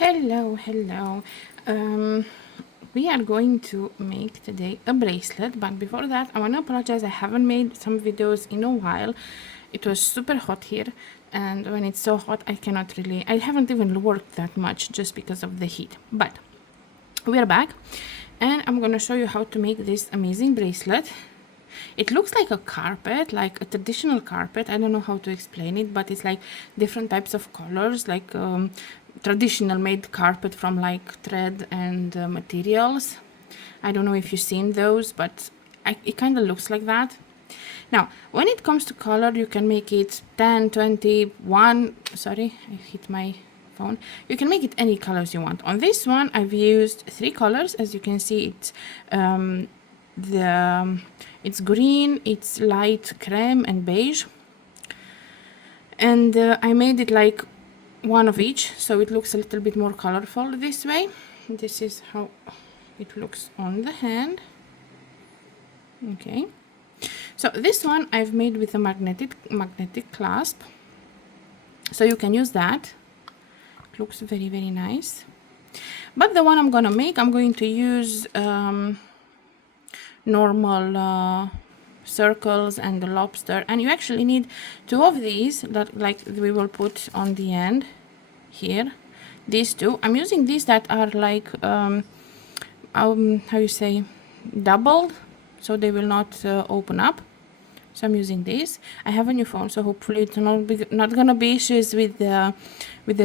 Hello. We are going to make today a bracelet, but before that I want to apologize. I haven't made some videos in a while. It was super hot here, and when it's so hot I haven't even worked that much just because of the heat. But we are back, and I'm gonna show you how to make this amazing bracelet. It looks like a carpet, like a traditional carpet. I don't know how to explain it, but it's like different types of colors, like traditional made carpet from like thread and materials. I don't know if you've seen those, but it kind of looks like that. Now, when it comes to color, you can make it 10, 21. Sorry, I hit my phone. You can make it any colors you want. On this one, I've used 3 colors. As you can see, it's green, it's light creme and beige. And I made it like one of each, so it looks a little bit more colorful this way. This is how it looks on the hand. Okay, so this one I've made with a magnetic clasp, so you can use that. It looks very nice. But the one I'm going to use normal circles and the lobster, and you actually need 2 of these that like we will put on the end here. These 2, I'm using these that are like how you say, doubled, so they will not open up. So I'm using this. I have a new phone, so hopefully it's not gonna be issues with the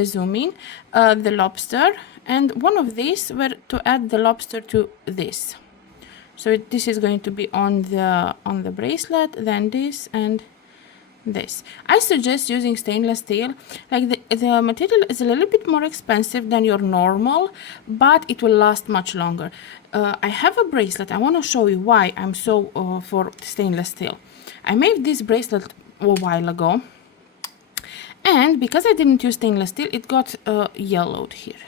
zooming. The lobster, and one of these were to add the lobster to this. So this is going to be on the bracelet, then this and this. I suggest using stainless steel. Like the material is a little bit more expensive than your normal, but it will last much longer. I have a bracelet. I want to show you why I'm so for stainless steel. I made this bracelet a while ago, and because I didn't use stainless steel, it got yellowed here,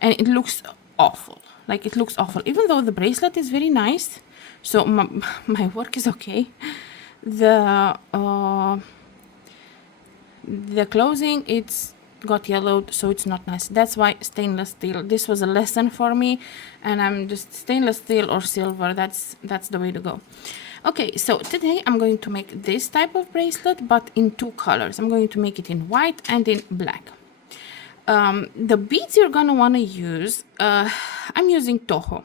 and it looks awful. Like, it looks awful, even though the bracelet is very nice. So my work is okay. The closing, it's got yellowed, so it's not nice. That's why stainless steel. This was a lesson for me, and I'm just stainless steel or silver. That's the way to go. Okay, so today I'm going to make this type of bracelet, but in 2 colors. I'm going to make it in white and in black. The beads you're gonna want to use, I'm using Toho.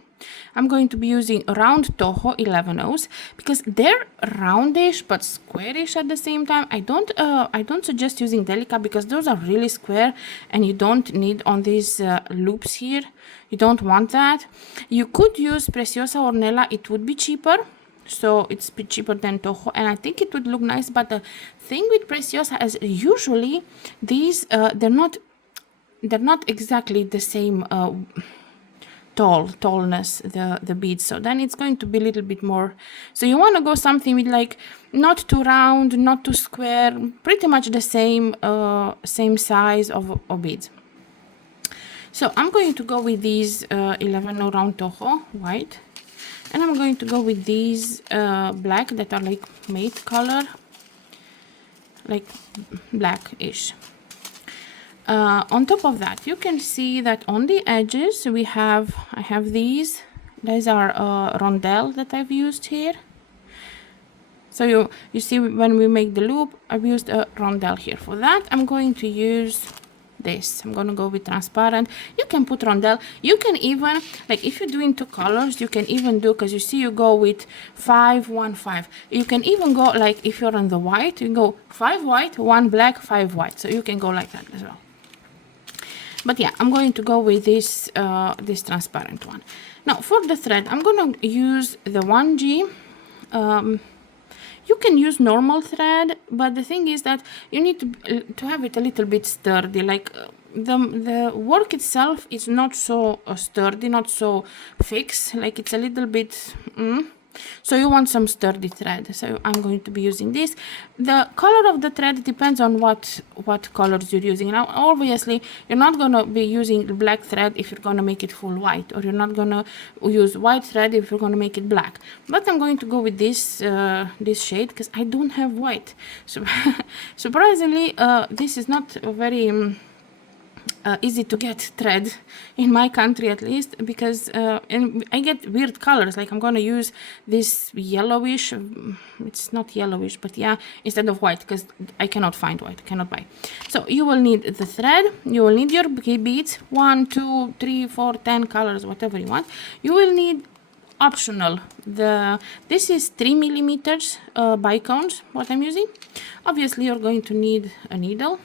I'm going to be using round Toho 11/0 because they're roundish but squarish at the same time. I don't suggest using Delica because those are really square, and you don't need on these loops here. You don't want that. You could use Preciosa or Nella. It would be cheaper. So it's cheaper than Toho, and I think it would look nice. But the thing with Preciosa is usually these they're not exactly the same tallness, the beads, so then it's going to be a little bit more. So you want to go something with like not too round, not too square, pretty much the same size of beads. So I'm going to go with these 11 round Toho white, and I'm going to go with these black that are like mate color, like blackish. On top of that, you can see that on the edges I have these are rondelle that I've used here. So you see when we make the loop, I've used a rondelle here. For that, I'm going to use this. I'm going to go with transparent. You can put rondelle. You can even, like if you're doing 2 colors, you can even do, because you see you go with 5, 1, 5. You can even go like if you're on the white, you go 5 white, 1 black, 5 white. So you can go like that as well. But yeah, I'm going to go with this this transparent one. Now for the thread, I'm going to use the 1G. You can use normal thread, but the thing is that you need to have it a little bit sturdy. Like the work itself is not so sturdy, not so fixed. Like it's a little bit. So you want some sturdy thread. So I'm going to be using this. The color of the thread depends on what colors you're using. Now, obviously, you're not going to be using black thread if you're going to make it full white, or you're not going to use white thread if you're going to make it black. But I'm going to go with this this shade because I don't have white. So surprisingly, this is not a very easy to get thread in my country, at least, because and I get weird colors. Like I'm gonna use this yellowish, it's not yellowish, but yeah, instead of white, because I cannot find white, I cannot buy. So you will need the thread, you will need your beads, 1, 2, 3, 4, 10 colors, whatever you want. You will need optional this is 3 millimeters bicones, what I'm using. Obviously you're going to need a needle.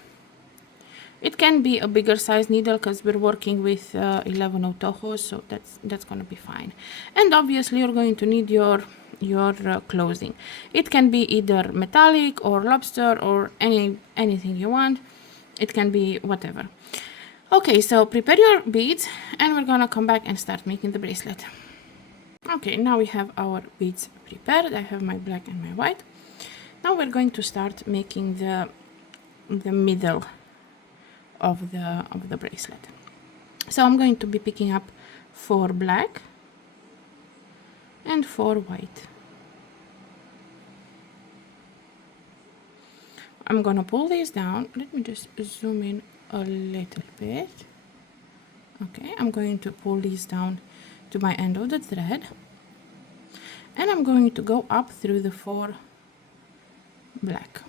It can be a bigger size needle because we're working with 11 Otohos, so that's gonna be fine. And obviously you're going to need your clothing. It can be either metallic or lobster or anything you want. It can be whatever. Okay, so prepare your beads and we're gonna come back and start making the bracelet. Okay, now we have our beads prepared. I have my black and my white. Now we're going to start making the middle of the bracelet. So I'm going to be picking up 4 black and 4 white. I'm gonna pull these down. Let me just zoom in a little bit. Okay, I'm going to pull these down to my end of the thread, and I'm going to go up through the 4 black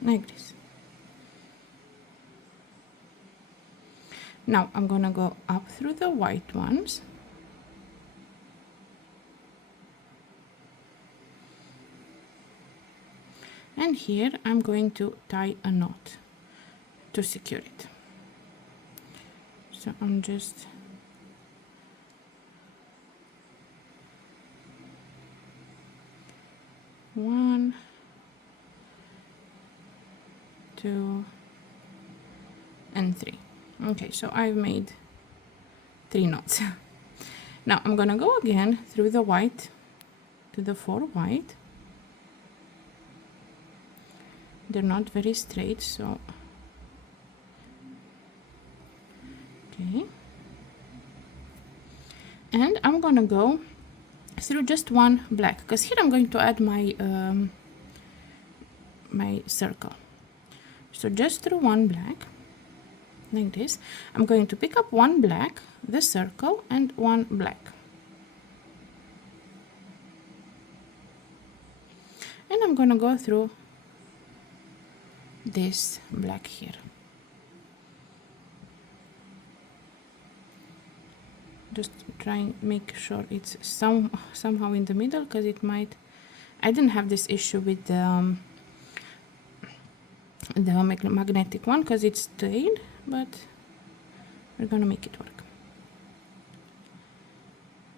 like this. Now I'm gonna go up through the white ones, and here I'm going to tie a knot to secure it. So I'm just one, 2, and 3. Okay, so I've made 3 knots. Now I'm gonna go again through the white to the 4 white. They're not very straight, so okay. And I'm gonna go through just 1 black, because here I'm going to add my my circle. So just through 1 black like this. I'm going to pick up 1 black, the circle, and 1 black, and I'm gonna go through this black here. Just try and make sure it's somehow in the middle, because it might, I didn't have this issue with the magnetic one because it's stayed, but we're gonna make it work.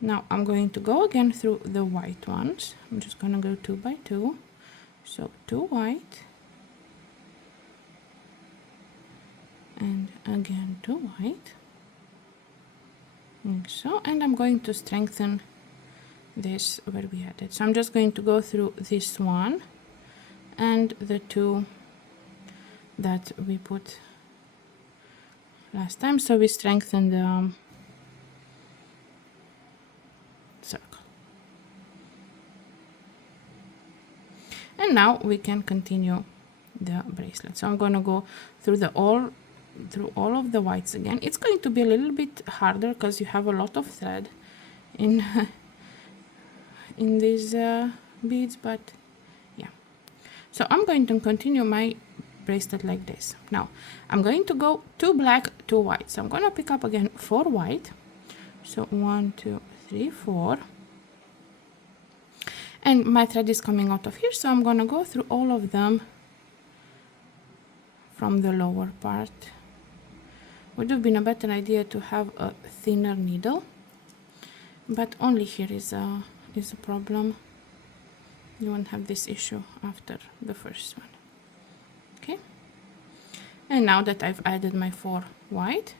Now I'm going to go again through the white ones. I'm just gonna go 2 by 2, so 2 white, and again 2 white, like so. And I'm going to strengthen this where we had it. So I'm just going to go through this one and the 2 that we put last time, so we strengthen the circle. And now we can continue the bracelet. So I'm going to go through all of the whites again. It's going to be a little bit harder because you have a lot of thread in in these beads, but yeah. So I'm going to continue my bracelet like this. Now I'm going to go 2 black, 2 white. So I'm going to pick up again 4 white. So 1, 2, 3, 4. And my thread is coming out of here, so I'm going to go through all of them from the lower part. Would have been a better idea to have a thinner needle, but only here is a problem. You won't have this issue after the first one. Okay, and now that I've added my 4 white,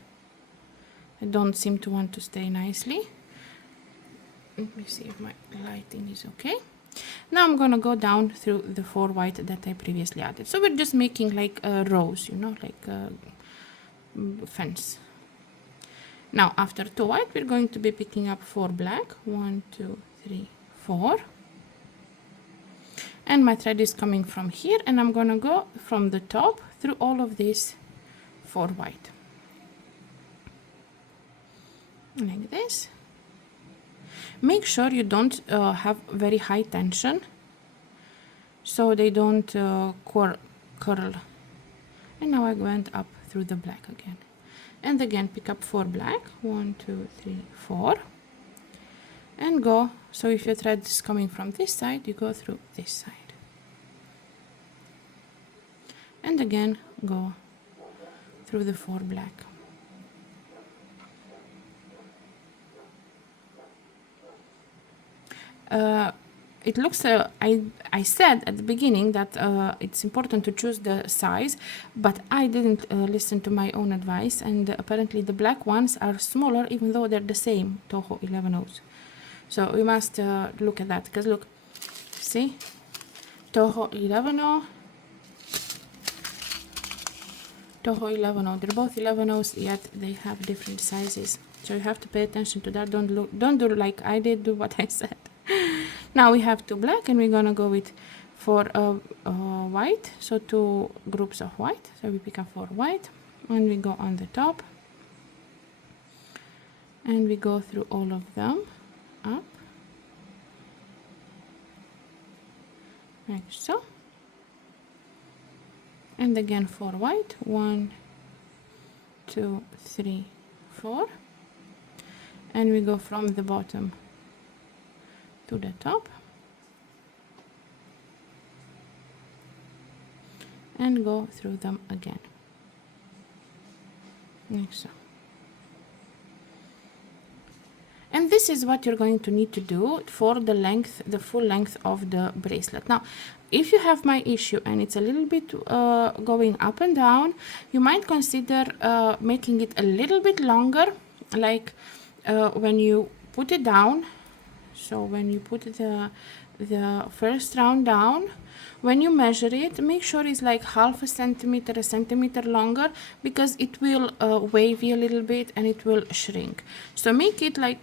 I don't seem to want to stay nicely. Let me see if my lighting is okay. Now I'm gonna go down through the 4 white that I previously added. So we're just making like rows, you know, like a fence. Now after 2 white, we're going to be picking up 4 black. 1, 2, 3, 4. And my thread is coming from here, and I'm gonna go from the top through all of these 4 white. like this. Make sure you don't have very high tension, so they don't curl. And now I went up through the black again, and again pick up 4 black, 1 2 3 4, and go. So if your thread is coming from this side, you go through this side, and again go through the 4 black. It looks, I said at the beginning that it's important to choose the size, but I didn't listen to my own advice, and apparently the black ones are smaller even though they're the same Toho 11-0s. So we must look at that, because look, see, Toho 11-0, Toho 11-0, they're both 11-0s, yet they have different sizes. So you have to pay attention to that. Don't do like I did, do what I said. Now we have 2 black, and we're gonna go with 4 white, so 2 groups of white. So we pick up 4 white, and we go on the top, and we go through all of them up like so, and again 4 white, 1 2 3 4, and we go from the bottom to the top and go through them again like so. And this is what you're going to need to do for the length, the full length of the bracelet. Now, if you have my issue and it's a little bit going up and down, you might consider making it a little bit longer, like when you put it down. So when you put the first round down, when you measure it, make sure it's like half a centimeter longer, because it will wavy a little bit and it will shrink. So make it like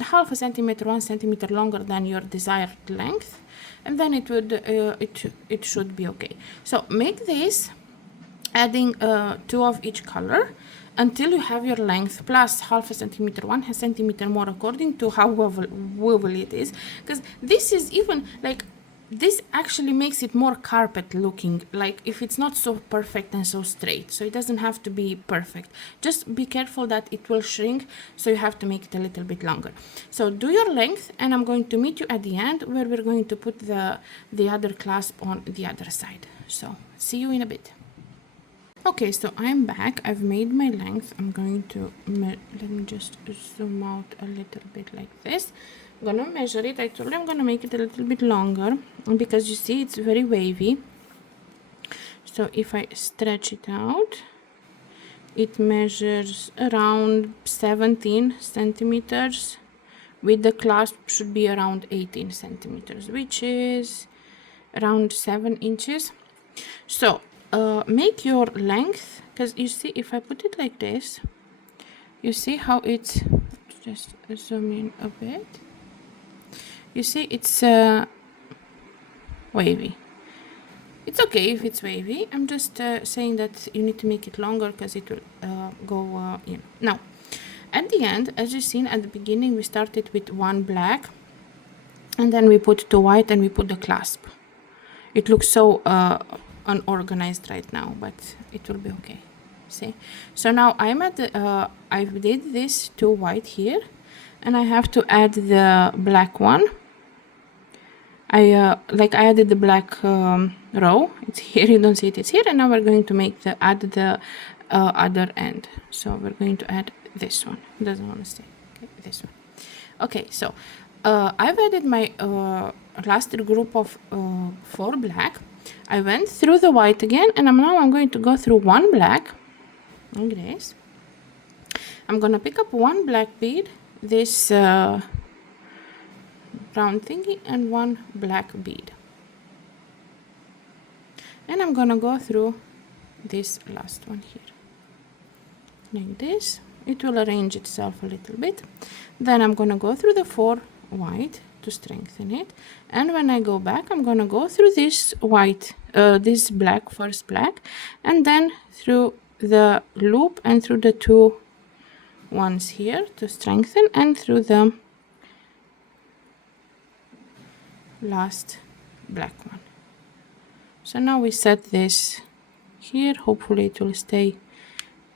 half a centimeter, 1 centimeter longer than your desired length, and then it would it should be okay. So make this, adding 2 of each color, until you have your length plus half a centimeter, 1 centimeter more, according to how wobbly it is. Because this is even like, this actually makes it more carpet looking, like if it's not so perfect and so straight. So it doesn't have to be perfect. Just be careful that it will shrink, so you have to make it a little bit longer. So do your length, and I'm going to meet you at the end where we're going to put the other clasp on the other side. So see you in a bit. Okay, so I'm back. I've made my length. I'm going to let me just zoom out a little bit like this. I'm gonna measure it. I told you I'm gonna make it a little bit longer, because you see it's very wavy. So if I stretch it out, it measures around 17 centimeters. With the clasp should be around 18 centimeters, which is around 7 inches. So make your length, because you see, if I put it like this, you see how it's, just zoom in a bit, you see it's wavy. It's okay if it's wavy. I'm just saying that you need to make it longer, because it will go in. Now at the end, as you've seen at the beginning, we started with 1 black, and then we put 2 white, and we put the clasp. It looks so unorganized right now, but it will be okay. See, so now I'm at the I did this 2 white here, and I have to add the black one. I added the black row. It's here, you don't see it, it's here. And now we're going to make add the other end. So we're going to add this one. It doesn't want to stay. Okay, this one. Okay, so I've added my last group of 4 black. I went through the white again, and now I'm going to go through 1 black like this. I'm gonna pick up 1 black bead, this round thingy, and 1 black bead, and I'm gonna go through this last one here like this. It will arrange itself a little bit. Then I'm gonna go through the 4 white to strengthen it, and when I go back, I'm gonna go through this white, this black, first black, and then through the loop and through the 2 ones here to strengthen, and through the last black one. So now we set this here, hopefully it will stay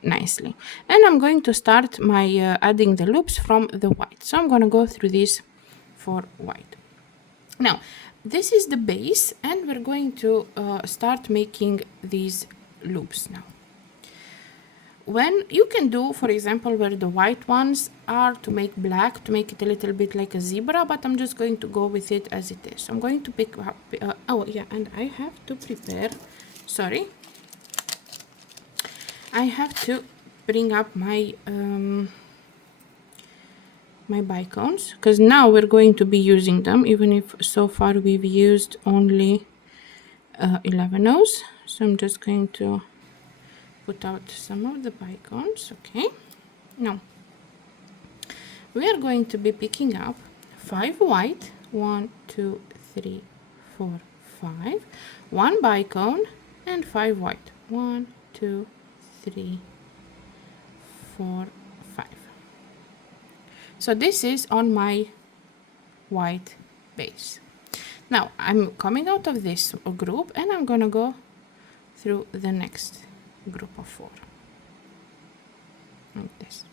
nicely. And I'm going to start my adding the loops from the white. So I'm going to go through this for white. Now this is the base, and we're going to start making these loops now. When you can do, for example, where the white ones are to make black, to make it a little bit like a zebra, but I'm just going to go with it as it is. So I'm going to pick up, oh yeah, and I have to prepare, sorry, I have to bring up my my bicones, because now we're going to be using them, even if so far we've used only 11 O's. So I'm just going to put out some of the bicones. Okay, now we are going to be picking up 5 white, 1 2 3 4 5, 1 bicone, and 5 white, 1 2 3 4 5. So this is on my white base. Now I'm coming out of this group, and I'm gonna go through the next group of 4 like this.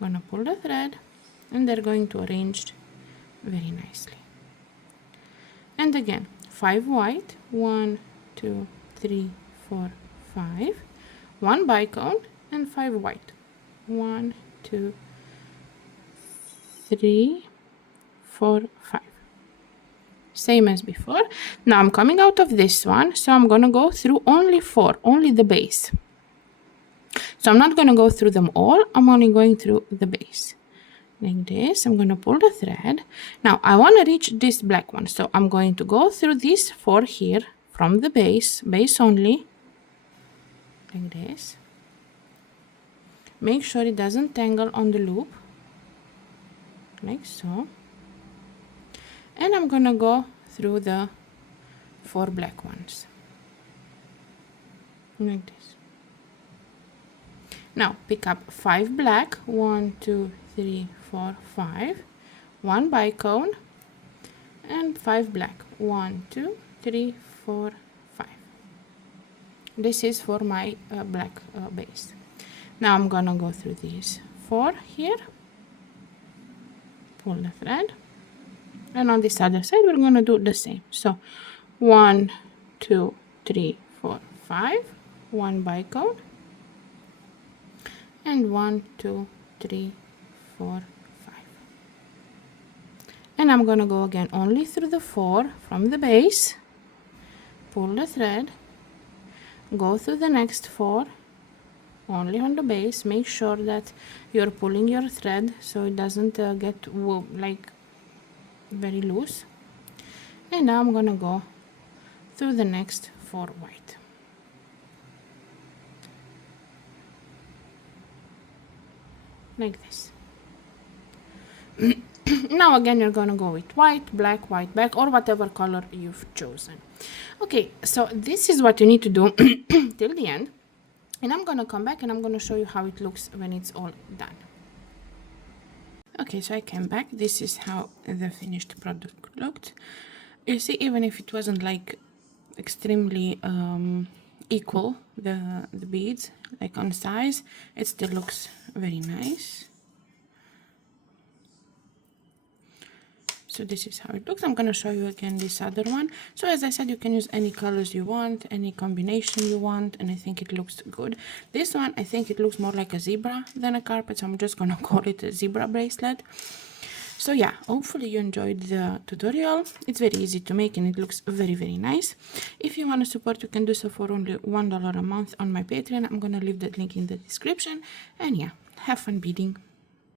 I'm gonna pull the thread, and they're going to arrange very nicely. And again, 5 white, 1 2 3 4 5, 1 bicone, and 5 white, 1 2 3 4 5, same as before. Now I'm coming out of this one, so I'm gonna go through only 4, only the base. So I'm not gonna go through them all, I'm only going through the base like this. I'm gonna pull the thread. Now I want to reach this black one, so I'm going to go through these 4 here from the base only, like this. Make sure it doesn't tangle on the loop, like so. And I'm gonna go through the 4 black ones, like this. Now pick up 5 black, 1 2 3 4 5, 1 bicone, and 5 black, 1 2 3 4 5. This is for my black base. Now I'm gonna go through these 4 here, pull the thread, and on this other side we're gonna do the same. So 1 2 3 4 5, 1 bicone, and 1 2 3 4 5. And I'm gonna go again only through the 4 from the base, pull the thread, go through the next 4 only on the base. Make sure that you're pulling your thread so it doesn't get like very loose. And now I'm gonna go through the next 4 white. Like this. Now again you're gonna go with white, black, white, black, or whatever color you've chosen. Okay, so this is what you need to do till the end, and I'm gonna come back and I'm gonna show you how it looks when it's all done. Okay, so I came back. This is how the finished product looked. You see, even if it wasn't like extremely equal, the beads, like on size, it still looks very nice. So this is how it looks. I'm going to show you again this other one. So as I said, you can use any colors you want, any combination you want, and I think it looks good. This one, I think it looks more like a zebra than a carpet, so I'm just going to call it a zebra bracelet. So yeah, hopefully you enjoyed the tutorial. It's very easy to make and it looks very, very nice. If you want to support, you can do so for only $1 a month on my Patreon. I'm going to leave that link in the description. And yeah, have fun beading.